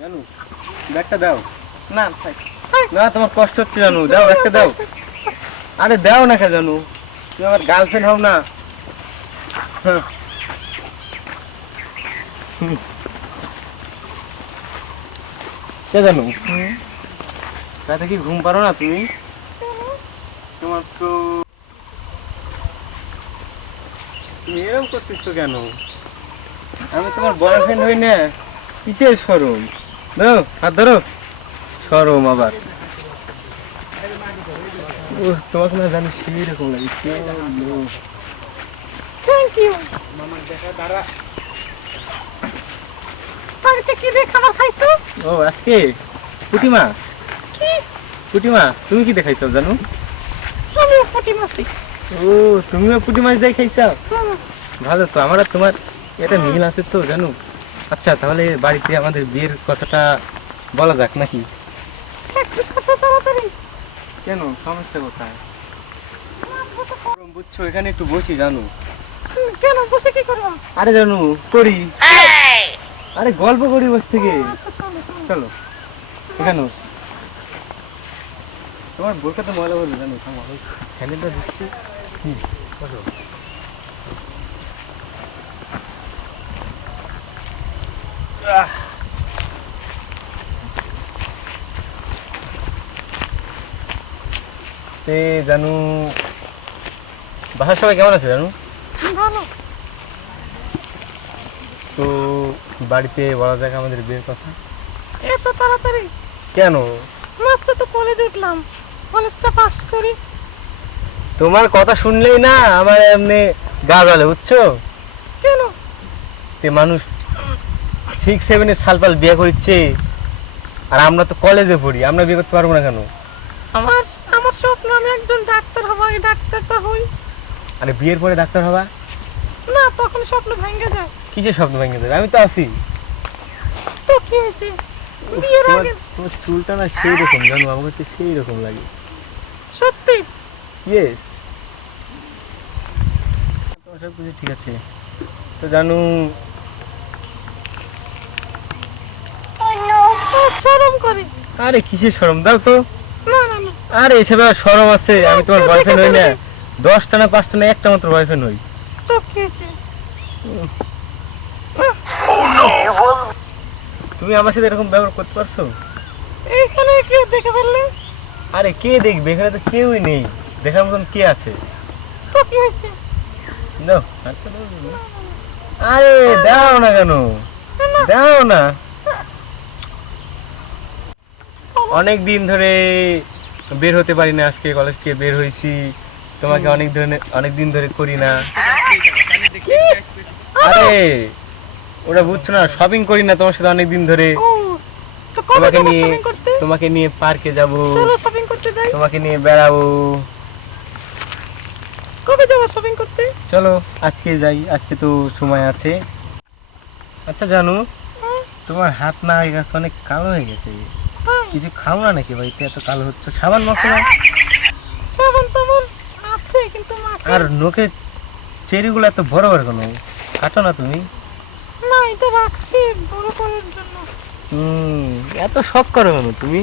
জানু ব্যাগটা দাও। না থাক। না তোমার কষ্ট হচ্ছে জানু, দাও ব্যাগটা দাও। আরে দাও না কে জানু, তুমি আমার গার্লফ্রেন্ড হও না। হ্যাঁ। কে জানু রাতে কি ঘুম পারো না তুমি? তোমার তো তুমি এরকম করতেছো কেন? আমি তোমার বয়ফ্রেন্ড হই না, কিসের শরম? ধরো হাত ধরো, শরম আবার। তোমাকে না জানি সেই রকম লাগে। Thank you. মামার দেখা দাঁড়া। বাড়িতে কি দিয়ে খাবার খাইছো? ও আজকে পুঁটি মাছ। কি? পুঁটি মাছ। তুমি কি দেখাইছো জানো? আমিও পুঁটি মাছি। ও তুমিও পুঁটি মাছ দিয়ে খাইছো? ভালো তো, আমার আর তোমার এটা মিল আছে তো জানো। আচ্ছা তাহলে বাড়িতে আমাদের বিয়ের কথাটা বলা যাক নাকি? তাড়াতাড়ি। কেন, সমস্যা কোথায়? বুঝছো, এখানে একটু বসি জানো। কেন বসে কি করবো? আরে জানো করি, আরে গল্প করি বস থেকে। চলো এখানে বসি। তোমার বোরকা তো ময়লা বলবে জানো, আমার স্যান্ডেলটা দিচ্ছি। বসো। তে জানু বাসার সবাই কেমন আছে জানু? ভালো। তো বাড়িতে বলা যাক আমাদের বিয়ের কথা। এত তাড়াতাড়ি? কেন? মাত্র তো কলেজে উঠলাম, কলেজটা পাস করি। তোমার কথা শুনলেই না আমার এমনি গা জ্বলে বুঝছো। কেন? তে মানুষ 6-7 সালপাল বিয়ে করছে, আর আমরা তো কলেজে পড়ি, আমরা বিয়ে করতে পারবো না কেন? আমার আমার স্বপ্ন আমি একজন ডাক্তার হব, এই ডাক্তারটা হই। আরে বিয়ের পরে ডাক্তার হবা? না, তখন স্বপ্ন ভেঙে যায়। কিসের স্বপ্ন ভেঙে যাবে? আমি তো আছি। তো কি হয়েছে? বিয়ের আগে তোমার চুলটা না সেই রকম জানো, আমার কাছে সেই রকম লাগে। সত্যি? ইয়েস, তোমার সব কিছু ঠিক আছে তো জানু। শরম করে। আরে কিসের শরম, দাও তো। না না না। আরে এসব শরম আছে? আমি তোমার বয়ফ্রেন্ড হই না? 10টা না 5টা না একটা মাত্র বয়ফ্রেন্ড হই। তো কি হয়েছে? তুমি আমার সাথে এরকম ব্যবহার করতে পারছো? এইখানে কেউ দেখে ফেললে? আরে কে দেখবে, এখানে তো কেউই নেই, দেখার মতন কে আছে? তো কি হয়েছে? দাও হাতটা দাও। আরে দাও না কেন, দাও না। অনেক দিন ধরে বের হতে পারি না, আজকে কলেজ থেকে বের হইছি, তোমাকে অনেক দিন ধরে করি না। আরে ওটা বুঝছো না, শপিং করি না তোমার সাথে অনেক দিন ধরে। তো কবে তোমাকে যাবো নিয়ে শপিং করতে? তোমাকে নিয়ে পার্কে যাব, চলো শপিং করতে যাই। তোমাকে নিয়ে বেড়াবো। কবে যাবো শপিং করতে? চলো আজকে যাই, আজকে তো সময় আছে। আচ্ছা জানো, তোমার হাত না হয়ে গেছে, অনেক কালো হয়ে গেছে। কিছু খাও না নাকি বাড়িতে, এত কালো হচ্ছে? সাবান মাখো না? সাবান তো আমার আছে কিন্তু মাখি। আর নখে চেরিগুলো এত বড় বড় কেন, কাটো না তুমি? না, এটা রাখছি বড় করার জন্য। এত শখ করো কেন তুমি?